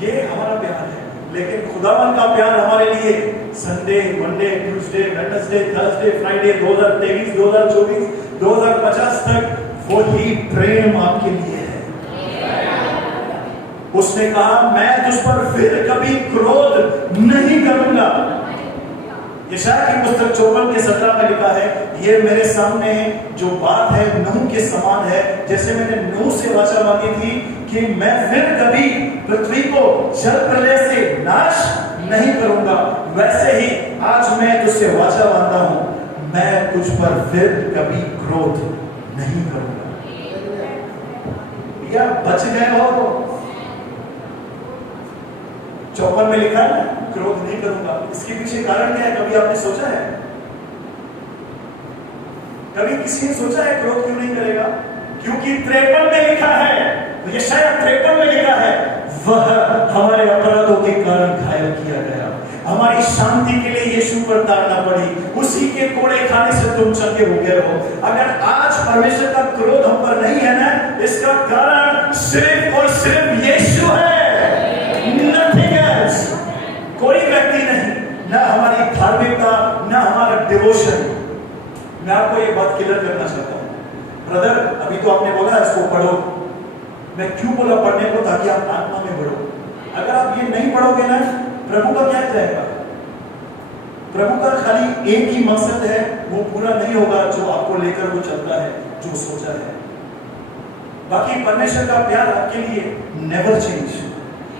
ये हमारा प्यार है। लेकिन खुदावन का प्यार हमारे लिए Sunday, Monday, Tuesday, Wednesday, Thursday, Friday, 2023, 2024, 2050 तक वही प्रेम आपके लिए है। उसने कहा, मैं तुझ पर फिर कभी क्रोध नहीं करूंगा। यशायाह की पुस्तक 54 के 17 में लिखा है, ये मेरे सामने जो बात है नूह के समान है। जैसे मैंने नूह से वाचा बांधी थी कि मैं फिर कभी पृथ्वी को जल प्रलय से नाश नहीं करूंगा, वैसे ही आज मैं तुझसे वाचा बांधा हूं, मैं तुझ पर फिर कभी क्रोध नहीं करूंगा। या बच गए हो? 54 में लिखा है क्रोध नहीं करूंगा। इसके पीछे कारण क्या है? कभी आपने सोचा है? कभी किसी ने सोचा है क्रोध क्यों नहीं करेगा? क्योंकि 53 में लिखा है, यशायाह 53 में लिखा है, वह हमारे अपराधों के कारण घायल किया गया, हमारी शांति के लिए यीशु पर ताड़ना पड़ी, उसी के कोड़े खाने से तुम चंगे हो गए हो। अगर आज परमेश्वर का क्रोध हम पर नहीं है ना, इसका कारण सिर्फ और सिर्फ यीशु है, नथिंग एल्स। कोई व्यक्ति नहीं, ना हमारी धार्मिकता, ना हमारा डिवोशन। मैं आपको ये बात क्लियर करना चाहता हूं ब्रदर, अभी तो आपने बोला इसको पढ़ो। मैं क्यों बोला पढ़ने को? ताकि आप आत्मा में बढ़ो। अगर आप ये नहीं पढ़ोगे ना, प्रभु का क्या जाएगा? प्रभु का खाली एक ही मकसद है, वो पूरा नहीं होगा जो आपको लेकर वो चलता है, जो सोचा है। बाकी परमेश्वर का प्यार आपके लिए नेवर चेंज।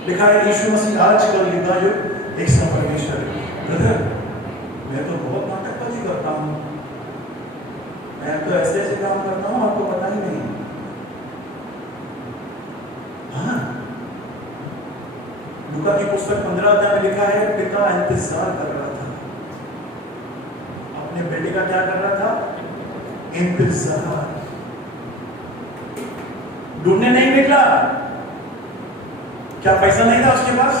लिखा है यीशु मसीह आज कल युगायुग एक सा परमेश्वर। ब्रदर, मैं तो बहुत नाटकबाजी करता हूं, मैं तो ऐसे ऐसे काम करता हूं, आपको पता ही नहीं। हाँ, लूका की पुस्तक 15 अध्याय में लिखा है, पिता इंतजार कर रहा था, अपने बेटे का क्या कर रहा था? इंतजार। ढूंढने नहीं निकला। क्या पैसा नहीं था उसके पास?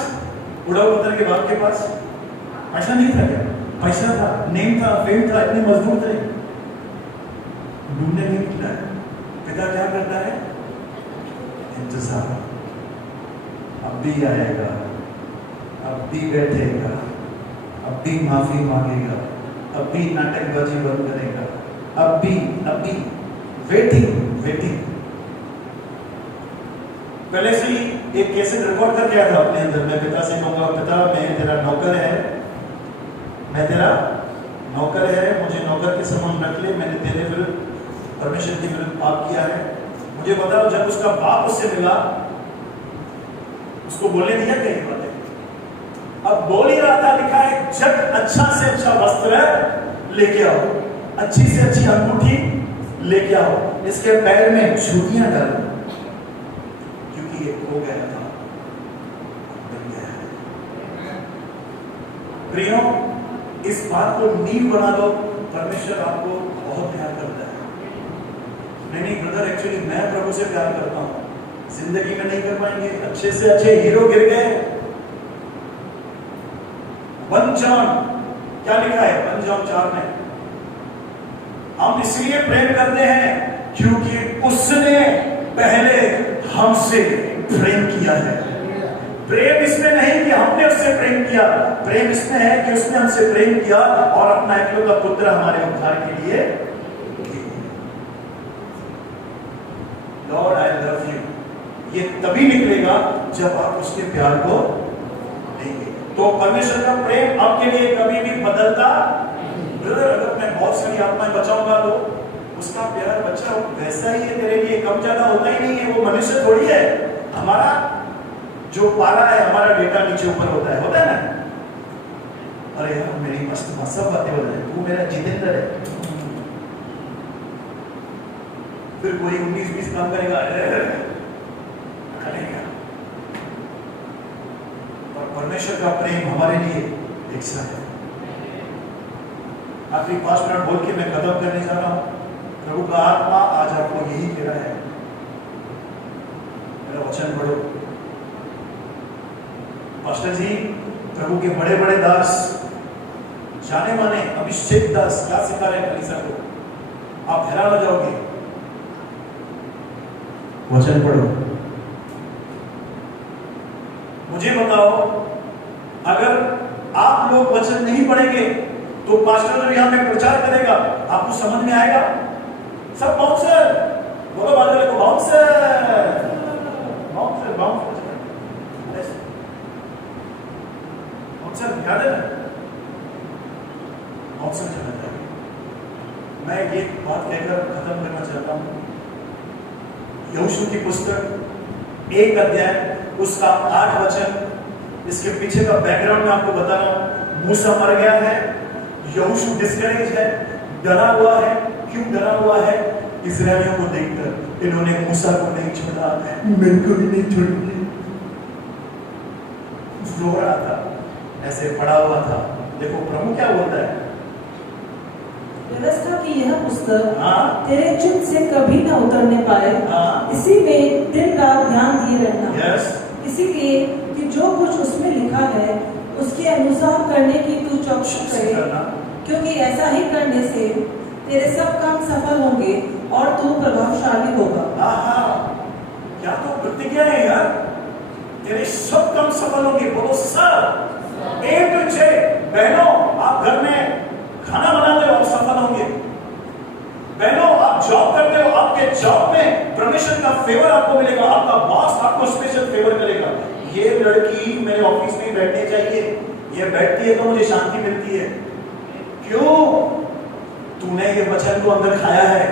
बुढ़ाऊ पुत्र के बाप के पास पैसा नहीं था क्या? पैसा था, नेम था, फेम था, इतने मजदूर थे, ढूंढने नहीं निकला है। पिता क्या करता है? इंतजार। अब भी आएगा, अब भी बैठेगा, अब भी माफी मांगेगा, अब भी नाटकबाजी बंद करेगा, अब भी वेटिंग वेटिंग। पहले से ही एक कैसेट रिकॉर्ड कर दिया था अपने अंदर। मैं पिता से कहूंगा, पिता मैं तेरा नौकर है, मैं तेरा नौकर है, मुझे नौकर के समान रख ले। मैंने तेरे विरुद्ध, परमेश्वर के विरुद्ध पाप किया है, मुझे बताओ। जब उसका बाप उससे मिला, उसको बोलने दिया क्या ये बातें? अब बोल ही रहा था, लिखा है जब अच्छा से अच्छा वस्त्र लेके आओ, अच्छी से अच्छी अंगूठी लेके आओ, इसके पैर में जूतियां डालो, क्योंकि ये खो गया था, बन गया है। प्रियो, इस बात को नींव बना लो, परमेश्वर आपको बहुत प्यार करता है। नहीं ब्रदर, एक्चुअली मैं प्रभु से प्यार करता हूं, जिंदगी में नहीं कर पाएंगे। अच्छे से अच्छे हीरो गिर गए। 1 जॉन क्या लिखा है? 1 जॉन 4 में, हम इसलिए प्रेम करते हैं क्योंकि उसने पहले हमसे प्रेम किया है। प्रेम इसमें नहीं कि हमने उससे प्रेम किया, प्रेम इसमें है कि उसने हमसे प्रेम किया और अपना एकलौता पुत्र हमारे उद्धार के लिए। लॉर्ड आई लव यू, ये तभी निकलेगा जब आप उसके प्यार को देंगे। तो परमेश्वर का प्रेम आपके लिए कभी भी बदलता। ब्रदर, अगर मैं बहुत सारी आत्माएं बचाऊंगा तो उसका प्यार बच्चा वैसा ही है तेरे लिए, कम ज्यादा होता ही नहीं है। वो मनुष्य थोड़ी है। हमारा जो पारा है, हमारा डेटा नीचे ऊपर होता है ना। अरे यार, मेरी मस्त सब बातें हो रही, तू मेरा जितेंद्र है। फिर कोई 19-20 काम करेगा, करेगा। और परमेश्वर का प्रेम हमारे लिए एक सा है। आखिरी 5 मिनट बोल के मैं खत्म करने जा रहा हूं। प्रभु का आत्मा आज आपको यही कह रहा है, मेरा वचन पढ़ो। पास्टर जी, प्रभु के बड़े बड़े दास, जाने माने अभिषेक दास क्या सिखा रहे हैं कलीसिया को, आप हैरान हो जाओगे। वचन पढ़ो। मुझे बताओ, अगर आप लोग वचन नहीं पढ़ेंगे तो पास्टर जो यहां पे प्रचार करेगा, आपको समझ में आएगा? सब बाउंसर बोलो, बादल को बाउंसर बाउंसर बाउंसर बाउंसर याद है ना? बाउंसर चला जाएगा। मैं ये बात कहकर खत्म करना चाहता हूं। यहोशू की पुस्तक 1 अध्याय उसका 8 वचन, इसके पीछे का बैकग्राउंड मैं आपको बता रहा हूं। मूसा मर गया है, यहोशू डिस्करेज है, डरा हुआ है। क्यों डरा हुआ है? इस्राएलियों को देखकर इन्होंने मूसा को नहीं छोड़ा, मेरे को भी नहीं छोड़ेंगे। रो रहा था, ऐसे पड़ा हुआ था। देखो प्रभु क्या बोलता है, व्यवस्था की यह पुस्तक तेरे चित्त से कभी न उतरने पाए, इसी में दिन रात ध्यान दिए रहना, इसीलिए कि जो कुछ उसमें लिखा है उसके अनुसार करने की तू चौकसी करे, क्योंकि ऐसा ही करने से तेरे सब काम सफल होंगे और तू प्रभावशाली होगा। क्या तो प्रतिज्ञा है यार, तेरे सब काम सफल होंगे। बोलो सब, A to Z। बहनों, आप घर में खाना बनाते हो, आप सफल होंगे। बहनों, आप जॉब करते हो, आपके जॉब में परमेश्वर का फेवर आपको मिलेगा, आपका बॉस आपको स्पेशल फेवर करेगा। ये लड़की मेरे ऑफिस में बैठनी चाहिए, ये बैठती है तो मुझे शांति मिलती है। क्यों? तूने ये वचन को अंदर खाया है।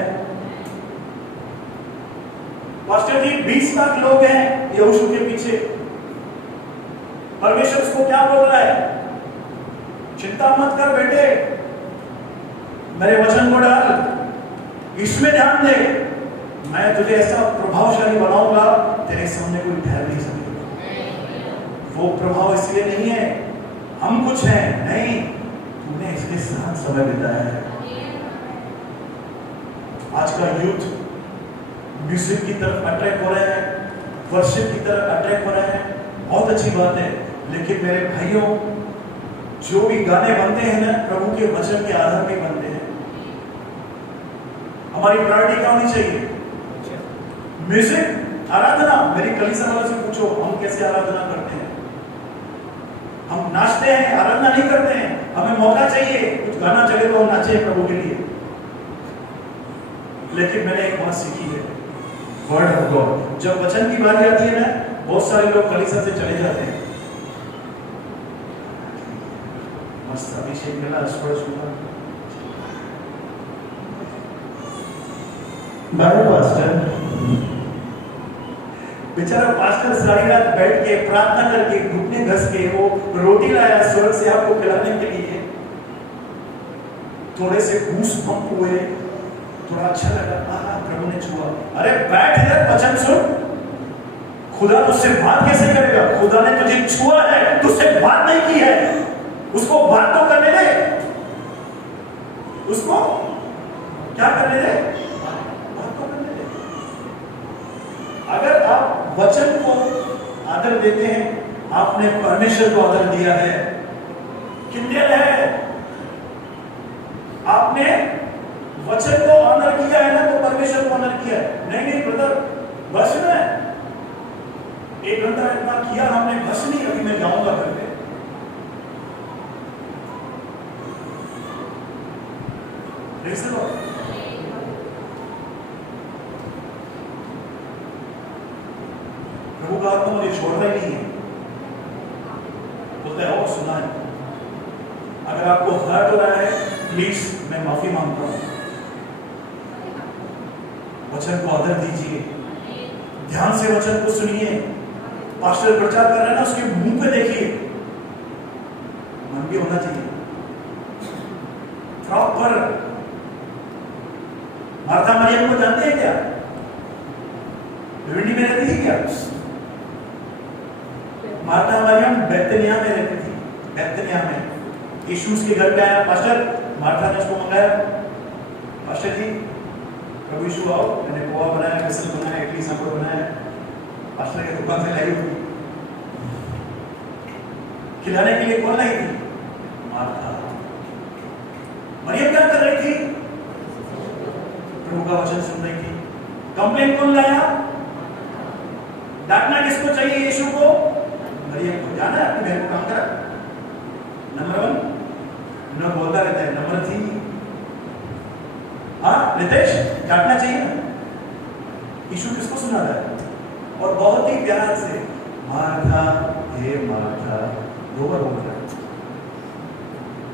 पास्टर जी, 20 लाख लोग हैं यहोशू के पीछे। परमेश्वर उसको क्या बोल रहा है? चिंता मत कर बेटे, मेरे वचन को डाल, इसमें ध्यान दे, मैं तुझे ऐसा प्रभावशाली बनाऊंगा, तेरे सामने कोई ठहर नहीं सकेगा। वो प्रभाव इसलिए नहीं है हम कुछ हैं, नहीं, तूने इसके साथ समय बिताया है। आज का यूथ म्यूजिक की तरफ अट्रैक्ट हो रहे हैं, वर्शिप की तरफ अट्रैक्ट हो रहे हैं, बहुत अच्छी बात है। लेकिन मेरे भाइयों, जो भी गाने बनते हैं ना प्रभु के वचन के आधार पे बनते हैं। हमारी प्रायोरिटी क्या होनी चाहिए? म्यूजिक, आराधना। मेरी कलीसिया वालों से पूछो हम कैसे आराधना करते हैं। हम नाचते हैं, आराधना नहीं करते हैं। हमें मौका चाहिए, कुछ गाना चले तो हम नाचे प्रभु के लिए। लेकिन मैंने एक बात सीखी है, वर्ड ऑफ गॉड। जब वचन की बारी आती है ना, बहुत सारे लोग कलीसिया से चले जाते हैं। मस्त अभिषेक मिला, स्पर्श हुआ। पास्टर बेचारा पास्टर सारी रात बैठ के प्रार्थना करके घुटने घस के वो रोटी लाया स्वर्ग से आपको खिलाने के लिए। थोड़े से घूस पंप हुए, थोड़ा अच्छा लगा, प्रभु ने छुआ। अरे बैठ इधर, वचन सुन। खुदा तुझसे बात कैसे करेगा? खुदा ने तुझे छुआ है, तुझसे बात नहीं की है। उसको बात तो करने दे, उसको क्या करने दे? बात तो करने दे। अगर आप वचन को आदर देते हैं, आपने परमेश्वर को आदर दिया है, किंडल है, आपने वचन को ऑनर किया है ना, तो परमेश्वर को ऑनर किया है। नहीं ब्रदर, बस में 1 घंटा इतना किया हमने, बस नहीं, अभी मैं जाऊंगा घर पे। प्रभु का आत्मा मुझे छोड़ रहा ही नहीं है, बोलता है और सुना है। अगर आपको हर्ट हो रहा है, प्लीज मैं माफी मांगता हूं। वचन को आदर दीजिए, ध्यान से वचन को सुनिए। पास्टर प्रचार कर रहा है ना, उसके मुंह पे देखिए, मन भी होना चाहिए प्रॉपर। मार्था मरियम को जानते हैं क्या? भिवंडी में रहती थी क्या? मार्था मरियम बैतनिया में रहती थी, बैतनिया में। यीशु उसके घर पे आया, पास्टर मार्था ने उसको मंगाया, पास्टर जी प्रभु यीशु आओ, मैंने पोहा बनाया, मिसल बनाया, इडली सांभर बनाया, पास्टर की दुकान से लाई हुई। खिलाने के लिए कौन लाई थी? मार्था। मरियम क्या कर रही थी? प्रभु का वचन सुन रही थी। कंप्लेन कौन लाया? डांटना किसको चाहिए? यीशु को, मरियम को। जाना है अपनी बहन को काम करा। नंबर 1 न बोलता रहता है, नंबर 3 नितेश डांटना चाहिए ना। यीशु किसको सुना रहा है? और बहुत ही प्यार से, मार्था हे मार्था, रोवर हो गया,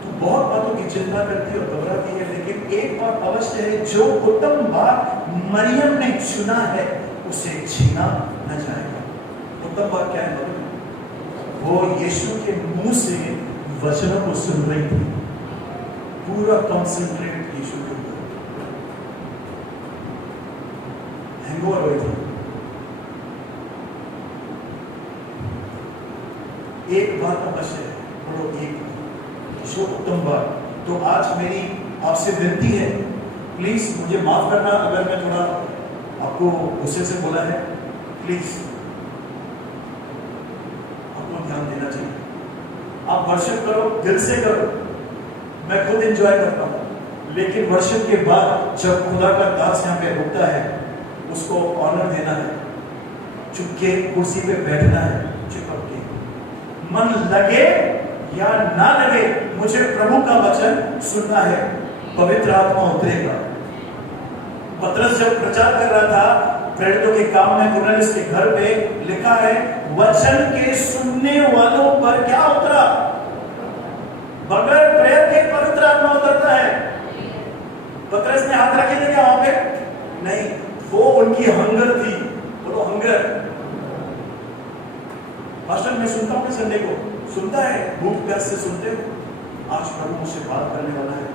तू बहुत बातों की चिंता करती और घबराती है, लेकिन एक बात अवश्य है, जो उत्तम बात मरियम ने चुना है उसे छीना न जाएगा। उत्तम बात क्या है? वो यीशु के मुंह से वचनों को सुन रही थी, पूरा कॉन्सेंट्रेट यीशु के ऊपर। हैंगओवर हो रही थी। एक बात अवश्य है, बोलो एक जो उत्तम बात। तो आज मेरी आपसे विनती है, प्लीज मुझे माफ करना अगर मैं थोड़ा आपको गुस्से से बोला है। प्लीज आपको ध्यान देना चाहिए। आप वर्शिप करो, दिल से करो, मैं खुद एंजॉय करता हूं, लेकिन वर्शिप के बाद जब खुदा का दास यहाँ पे रुकता है, उसको ऑनर देना है, चुपके कुर्सी पे बैठना है, चिपक के। मन लगे या ना लगे, मुझे प्रभु का वचन सुनना है, पवित्र आत्मा उतरेगा। पतरस जब प्रचार कर रहा था प्रेरितों के काम में, कुरनेलियुस के घर पे, लिखा है वचन के सुनने वालों पर क्या उतरा? बगैर प्रेयर के पवित्र आत्मा उतरता है। पतरस ने हाथ रखे थे क्या वहां पे? नहीं, वो उनकी हंगर थी। बोलो हंगर। पास्टर मैं सुनता हूँ संडे को, सुनता है, भूख प्यास से सुनते हो। आज प्रभु मुझसे बात करने वाला है,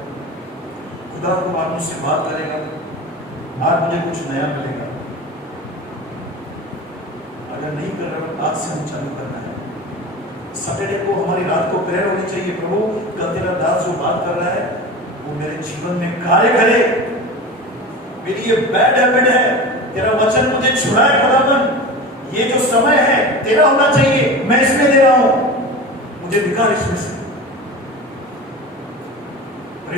खुदा को आज मुझसे बात करेगा, आज मुझे कुछ नया मिलेगा। अगर नहीं कर रहे हो, आज से हम चालू करना है। सैटरडे को हमारी रात को प्रेयर होनी चाहिए, प्रभु कल तेरा दास जो बात कर रहा है वो मेरे जीवन में कार्य करे। मेरी ये बैड हैबिट है, तेरा वचन मुझे छुड़ाए खुदावन। ये जो समय है तेरा होना चाहिए, मैं इसमें दे रहा हूं, मुझे दिखा इसमें से।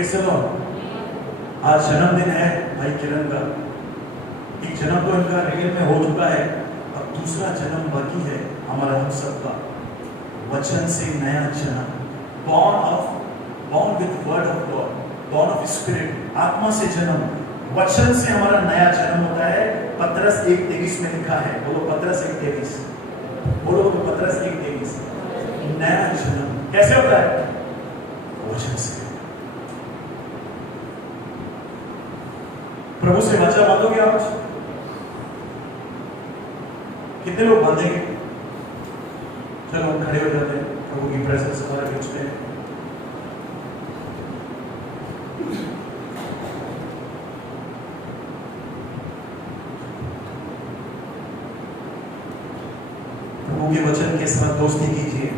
Praise the Lord. आज जन्मदिन है भाई किरण का। एक जन्म तो इनका रियल में हो चुका है, अब दूसरा जन्म बाकी है हमारा हम सबका। वचन से नया जन्म, born with word of God, born of spirit, आत्मा से जन्म, वचन से हमारा नया जन्म होता है। पतरस 1:23 में लिखा है, बोलो पतरस 1:23, बोलो पतरस 1:23, नया जन्म कैसे होता है? वचन से। प्रभु से वाचा बांधोगे आज? कितने लोग बांधेंगे? चलो हम खड़े हो जाते हैं, प्रभु की प्रेजेंस हमारे बीच में। प्रभु के वचन के साथ दोस्ती कीजिए।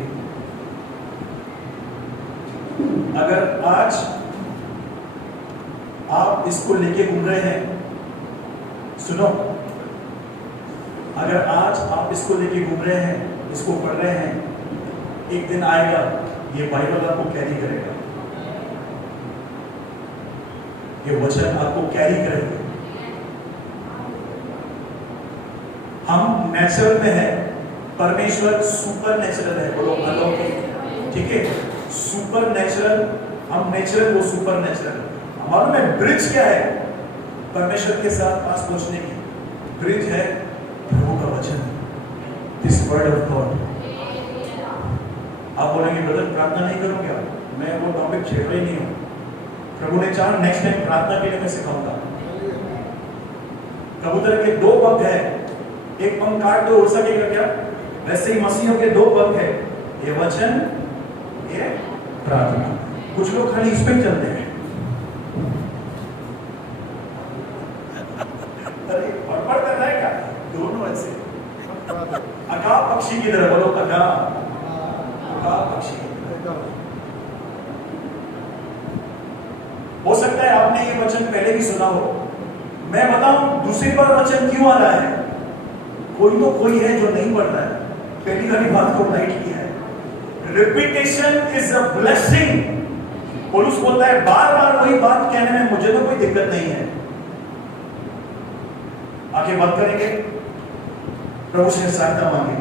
अगर आज आप इसको लेके घूम रहे हैं, सुनो, अगर आज आप इसको लेके घूम रहे हैं, इसको पढ़ रहे हैं, एक दिन आएगा ये बाइबल आपको कैरी करेगा, ये वचन आपको कैरी करेगा। हम नेचुरल में है, परमेश्वर सुपर नेचुरल है, बोलो अलौकिक, ठीक है? सुपर नेचुरल, हम नेचुरल, वो सुपर नेचुरल। हमारे में ब्रिज क्या है परमेश्वर के साथ पास पहुंचने की? ब्रिज है प्रभु का वचन, दिस वर्ड ऑफ गॉड। आप बोलेंगे ब्रदर प्रार्थना नहीं करूंगे आप? मैं वो टॉपिक छेड़ ही नहीं हूं। प्रभु ने चाहा नेक्स्ट टाइम प्रार्थना के लिए मैं सिखाऊंगा। कबूतर के 2 पंख है, एक पंख काट दो उड़ सकेगा क्या? वैसे ही मसीहों के 2 पंख है, ये वचन, ये प्रार्थना। कुछ लोग खाली इस पे चलते हैं। अरे बड़बड़ कर रहा है क्या? दोनों ऐसे अगा पक्षी की तरह, बोलो अगा पक्षी। हो सकता है आपने ये वचन पहले भी सुना हो। मैं बताऊं दूसरी बार वचन क्यों आ रहा है? कोई तो कोई है जो नहीं पढ़ रहा है, पहली वाली बात को राइट किया है। Repetition is a blessing. पौलुस बोलता है बार बार वही बात कहने में मुझे तो कोई दिक्कत नहीं है। आंखें बंद करेंगे, प्रभु से सहायता मांगे।